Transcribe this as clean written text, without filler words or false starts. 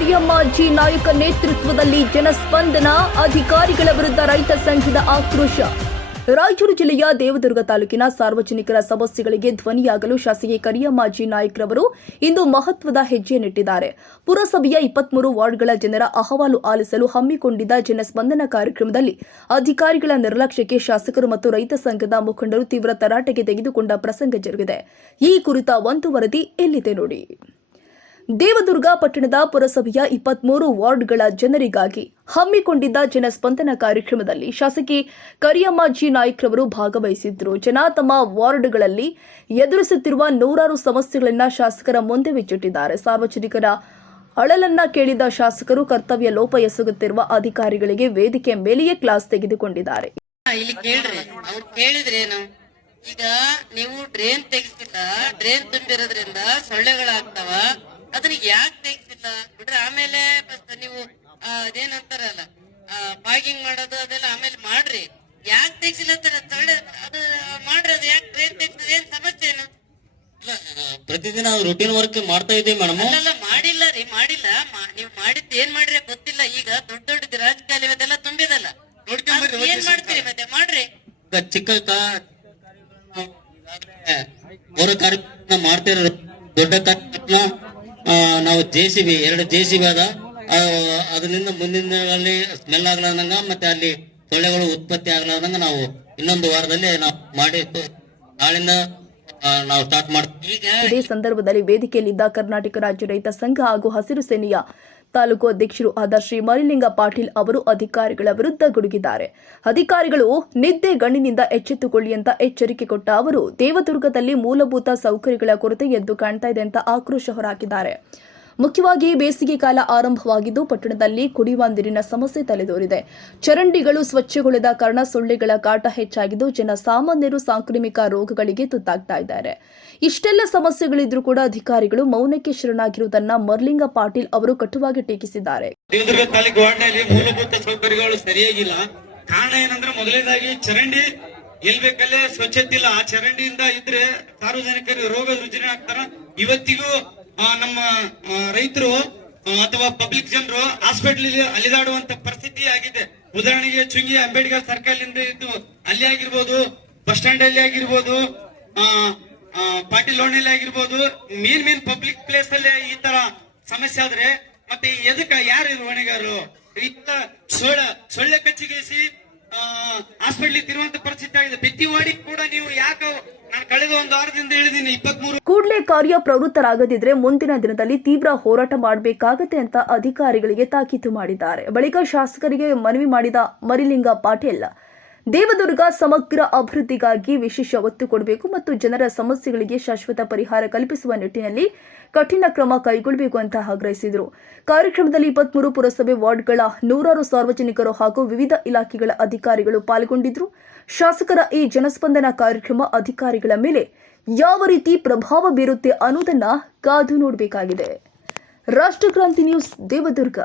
Kariyamma G ನಾಯಕ ನೇತೃತ್ವದಲ್ಲಿ ಜನಸ್ಪಂದನ, ಅಧಿಕಾರಿಗಳ ವಿರುದ್ಧ ರೈತ ಸಂಘದ ಆಕ್ರೋಶ. ರಾಯಚೂರು ಜಿಲ್ಲೆಯ ದೇವದುರ್ಗ ತಾಲೂಕಿನ ಸಾರ್ವಜನಿಕರ ಸಮಸ್ಯೆಗಳಿಗೆ ಧ್ವನಿಯಾಗಲು ಶಾಸಕಿ ಕರಿಯಮ್ಮ ಜಿ ನಾಯಕರವರು ಇಂದು ಮಹತ್ವದ ಹೆಜ್ಜೆಯನ್ನಿಟ್ಟಿದ್ದಾರೆ. ಪುರಸಭೆಯ 23 ವಾರ್ಡ್ಗಳ ಜನರ ಅಹವಾಲು ಆಲಿಸಲು ಹಮ್ಮಿಕೊಂಡಿದ್ದ ಜನಸ್ಪಂದನ ಕಾರ್ಯಕ್ರಮದಲ್ಲಿ ಅಧಿಕಾರಿಗಳ ನಿರ್ಲಕ್ಷ್ಯಕ್ಕೆ ಶಾಸಕರು ಮತ್ತು ರೈತ ಸಂಘದ ಮುಖಂಡರು ತೀವ್ರ ತರಾಟೆಗೆ ತೆಗೆದುಕೊಂಡ ಪ್ರಸಂಗ ಜರುಗಿದೆ. ಈ ಕುರಿತ ಒಂದು ವರದಿ ಎಲ್ಲಿದೆ ನೋಡಿ. ದೇವದುರ್ಗ ಪಟ್ಟಣದ ಪುರಸಭೆಯ 23 ವಾರ್ಡ್ಗಳ ಜನರಿಗಾಗಿ ಹಮ್ಮಿಕೊಂಡಿದ್ದ ಜನಸ್ಪಂದನ ಕಾರ್ಯಕ್ರಮದಲ್ಲಿ ಶಾಸಕಿ ಕರಿಯಮ್ಮ ಜಿ ನಾಯಕರವರು ಭಾಗವಹಿಸಿದ್ರು. ಜನ ತಮ್ಮ ವಾರ್ಡ್ಗಳಲ್ಲಿ ಎದುರಿಸುತ್ತಿರುವ ನೂರಾರು ಸಮಸ್ಯೆಗಳನ್ನು ಶಾಸಕರ ಮುಂದೆ ಬಿಚ್ಚಿಟ್ಟಿದ್ದಾರೆ. ಸಾರ್ವಜನಿಕರ ಅಳಲನ್ನ ಕೇಳಿದ ಶಾಸಕರು ಕರ್ತವ್ಯ ಲೋಪ ಎಸಗುತ್ತಿರುವ ಅಧಿಕಾರಿಗಳಿಗೆ ವೇದಿಕೆ ಮೇಲೆಯೇ ಕ್ಲಾಸ್ ತೆಗೆದುಕೊಂಡಿದ್ದಾರೆ. ಈಗ ನೀವು ಡ್ರೈನ್ ತೆಗಿಸಿಲ್ಲ, ಡ್ರೈನ್ ತುಂಬಿರೋದ್ರಿಂದ ಸೊಳ್ಳೆಗಳಾಗ್ತಾವ, ಅದನ್ನ ಯಾಕೆ ತೆಗಿಸಿಲ್ಲ ಬಿಡ್ರಿ. ಆಮೇಲೆ ನೀವು ಅದೇನಂತಾರಲ್ಲ ಪಾಗಿಂಗ್ ಮಾಡೋದು ಅದೆಲ್ಲ ಆಮೇಲೆ ಮಾಡ್ರಿ. ಯಾಕೆ ತೆಗಿಸಿಲ್ಲ ಸೊಳ್ಳೆ ಅದು ಮಾಡ್ರಿ, ಅದು ಯಾಕೆ ಡ್ರೈನ್ ತೆಗಿಸಿದ್ರೆ ಏನ್ ಸಮಸ್ಯೆ ಏನು? ಪ್ರತಿದಿನ ರೂಟೀನ್ ವರ್ಕ್ ಮಾಡ್ತಾ ಇದ್ದೀವಿ ಮೇಡಮ್. ಅಲ್ಲ ಮಾಡಿಲ್ಲ ರೀ, ಮಾಡಿಲ್ಲ. ನೀವು ಮಾಡಿದ್ದು ಏನ್ ಮಾಡ್ರಿ ಗೊತ್ತಿಲ್ಲ. ಈಗ ದೊಡ್ಡ ದೊಡ್ಡ ರಾಜಕಾಲಿ ಅದೆಲ್ಲ ತುಂಬಿದಲ್ಲ, ಏನ್ ಮಾಡ್ತೀರಿ ಮತ್ತೆ ಮಾಡ್ರಿ. ಚಿಕ್ಕ ಕಾರ್ಯಕ್ರಮ ಮಾಡ್ತಾ ಇರೋ ದೊಡ್ಡ ಕಾರ್ಯಕ್ರಮ ನಾವು JCB 2 JCB ಅದ, ಅದರಿಂದ ಮುಂದಿನ ದಿನಗಳಲ್ಲಿ ಸ್ಮೆಲ್ ಆಗ್ಲಾರ್ದಂಗ ಮತ್ತೆ ಅಲ್ಲಿ ಸೊಳ್ಳೆಗಳು ಉತ್ಪತ್ತಿ ಆಗ್ಲಾರ್ದಂಗ ನಾವು ಇನ್ನೊಂದು ವಾರದಲ್ಲಿ ನಾವು ಮಾಡಿ ನಾಳಿಂದ ನಾವು ಸ್ಟಾರ್ಟ್ ಮಾಡ್ತೀವಿ. ಇದೇ ಸಂದರ್ಭದಲ್ಲಿ ವೇದಿಕೆಯಲ್ಲಿದ್ದ ಕರ್ನಾಟಕ ರಾಜ್ಯ ರೈತ ಸಂಘ ಹಾಗೂ ಹಸಿರು ಸೇನೆಯ ತಾಲೂಕು ಅಧ್ಯಕ್ಷರು ಆದ ಶ್ರೀ ಮರಿಲಿಂಗ ಪಾಟೀಲ್ ಅವರು ಅಧಿಕಾರಿಗಳ ವಿರುದ್ಧ ಗುಡುಗಿದ್ದಾರೆ. ಅಧಿಕಾರಿಗಳು ನಿದ್ದೆ ಗಣ್ಣಿನಿಂದ ಎಚ್ಚೆತ್ತುಕೊಳ್ಳಿ ಅಂತ ಎಚ್ಚರಿಕೆ ಕೊಟ್ಟ ಅವರು ದೇವದುರ್ಗದಲ್ಲಿ ಮೂಲಭೂತ ಸೌಕರ್ಯಗಳ ಕೊರತೆ ಎದ್ದು ಕಾಣ್ತಾ ಇದೆ ಅಂತ ಆಕ್ರೋಶ ಹೊರಹಾಕಿದ್ದಾರೆ. ಮುಖ್ಯವಾಗಿ ಬೇಸಿಗೆ ಕಾಲ ಆರಂಭವಾಗಿದ್ದು ಪಟ್ಟಣದಲ್ಲಿ ಕುಡಿಯುವ ನೀರಿನ ಸಮಸ್ಯೆ ತಲೆದೋರಿದೆ. ಚರಂಡಿಗಳು ಸ್ವಚ್ಛಗೊಳಿದ ಕಾರಣ ಸೊಳ್ಳೆಗಳ ಕಾಟ ಹೆಚ್ಚಾಗಿದ್ದು ಜನಸಾಮಾನ್ಯರು ಸಾಂಕ್ರಾಮಿಕ ರೋಗಗಳಿಗೆ ತುತ್ತಾಗ್ತಾ ಇದ್ದಾರೆ. ಇಷ್ಟೆಲ್ಲ ಸಮಸ್ಯೆಗಳಿದ್ರೂ ಕೂಡ ಅಧಿಕಾರಿಗಳು ಮೌನಕ್ಕೆ ಶರಣಾಗಿರುವುದನ್ನ ಮರ್ಲಿಂಗ ಪಾಟೀಲ್ ಅವರು ಕಟುವಾಗಿ ಟೀಕಿಸಿದ್ದಾರೆ. ದೇವದುರ್ಗ ತಾಲೂಕು ವಾರ್ಡ್ನಲ್ಲಿ ಮೂಲಭೂತ ಸೌಕರ್ಯಗಳು ಸರಿಯಾಗಿಲ್ಲ. ಕಾರಣ ಏನಂದ್ರೆ ಮೊದಲನೇದಾಗಿ ಚರಂಡಿ ಎಲ್ ಬೇಕಲ್ಲೇ ಸ್ವಚ್ಛತೆ ಇಲ್ಲ. ಆ ಚರಂಡಿಯಿಂದ ಇದ್ರೆ ಸಾರ್ವಜನಿಕರಿಗೆ ರೋಗ ರುಜಿನ ಆಗ್ತಾರ. ಇವತ್ತಿಗೂ ನಮ್ಮ ರೈತರು ಅಥವಾ ಪಬ್ಲಿಕ್ ಜನರು ಹಾಸ್ಪಿಟಲ್ ಅಲಿದಾಡುವಂತ ಪರಿಸ್ಥಿತಿ ಆಗಿದೆ. ಉದಾಹರಣೆಗೆ ಚುಂಗಿ ಅಂಬೇಡ್ಕರ್ ಸರ್ಕಲ್ ಇಂದ ಇದ್ದು ಅಲ್ಲಿ ಆಗಿರ್ಬೋದು, ಬಸ್ ಸ್ಟ್ಯಾಂಡ್ ಅಲ್ಲಿ ಆಗಿರ್ಬೋದು, ಪಾಟೀಲ್ ಲೋಣಲ್ಲಿ ಆಗಿರ್ಬೋದು, ಮೇನ್ ಪಬ್ಲಿಕ್ ಪ್ಲೇಸ್ ಅಲ್ಲಿ ಈ ತರ ಸಮಸ್ಯೆ ಆದ್ರೆ ಮತ್ತೆ ಎದಕ್ಕ ಯಾರು ಹೊಣೆಗಾರರು? ಸೊಳ್ಳೆ ಕಚ್ಚಿಗೇಸಿ ಹಾಸ್ಪಿಟಲ್ ತಿರುವಂತ ಪರಿಸ್ಥಿತಿ ಆಗಿದೆ. ಬೆತ್ತಿವಾಡಿ ಕೂಡ ನೀವು ಯಾಕೆ ನಾನು ಕಳೆದ ಒಂದು ವಾರದಿಂದ ಹೇಳಿದೀನಿ 23 ಕೂಡಲೇ ಕಾರ್ಯ ಪ್ರವೃತ್ತರಾಗದಿದ್ರೆ ಮುಂದಿನ ದಿನದಲ್ಲಿ ತೀವ್ರ ಹೋರಾಟ ಮಾಡಬೇಕಾಗತ್ತೆ ಅಂತ ಅಧಿಕಾರಿಗಳಿಗೆ ತಾಕೀತು ಮಾಡಿದ್ದಾರೆ. ಬಳಿಕ ಶಾಸಕರಿಗೆ ಮನವಿ ಮಾಡಿದ ಮರಿಲಿಂಗ ಪಾಟೀಲ್ ದೇವದುರ್ಗ ಸಮಗ್ರ ಅಭಿವೃದ್ಧಿಗಾಗಿ ವಿಶೇಷ ಒತ್ತು ಕೊಡಬೇಕು ಮತ್ತು ಜನರ ಸಮಸ್ಯೆಗಳಿಗೆ ಶಾಶ್ವತ ಪರಿಹಾರ ಕಲ್ಪಿಸುವ ನಿಟ್ಟಿನಲ್ಲಿ ಕಠಿಣ ಕ್ರಮ ಕೈಗೊಳ್ಳಬೇಕು ಅಂತ ಆಗ್ರಹಿಸಿದರು. ಕಾರ್ಯಕ್ರಮದಲ್ಲಿ 23 ಪುರಸಭೆ ವಾರ್ಡ್ಗಳ ನೂರಾರು ಸಾರ್ವಜನಿಕರು ಹಾಗೂ ವಿವಿಧ ಇಲಾಖೆಗಳ ಅಧಿಕಾರಿಗಳು ಪಾಲ್ಗೊಂಡಿದ್ದರು. ಶಾಸಕರ ಈ ಜನಸ್ಪಂದನ ಕಾರ್ಯಕ್ರಮ ಅಧಿಕಾರಿಗಳ ಮೇಲೆ ಯಾವ ರೀತಿ ಪ್ರಭಾವ ಬೀರುತ್ತೆ ಅನ್ನೋದನ್ನ ಕಾದು ನೋಡಬೇಕಾಗಿದೆ. ರಾಷ್ಟ್ರಕ್ರಾಂತಿ ನ್ಯೂಸ್, ದೇವದುರ್ಗ.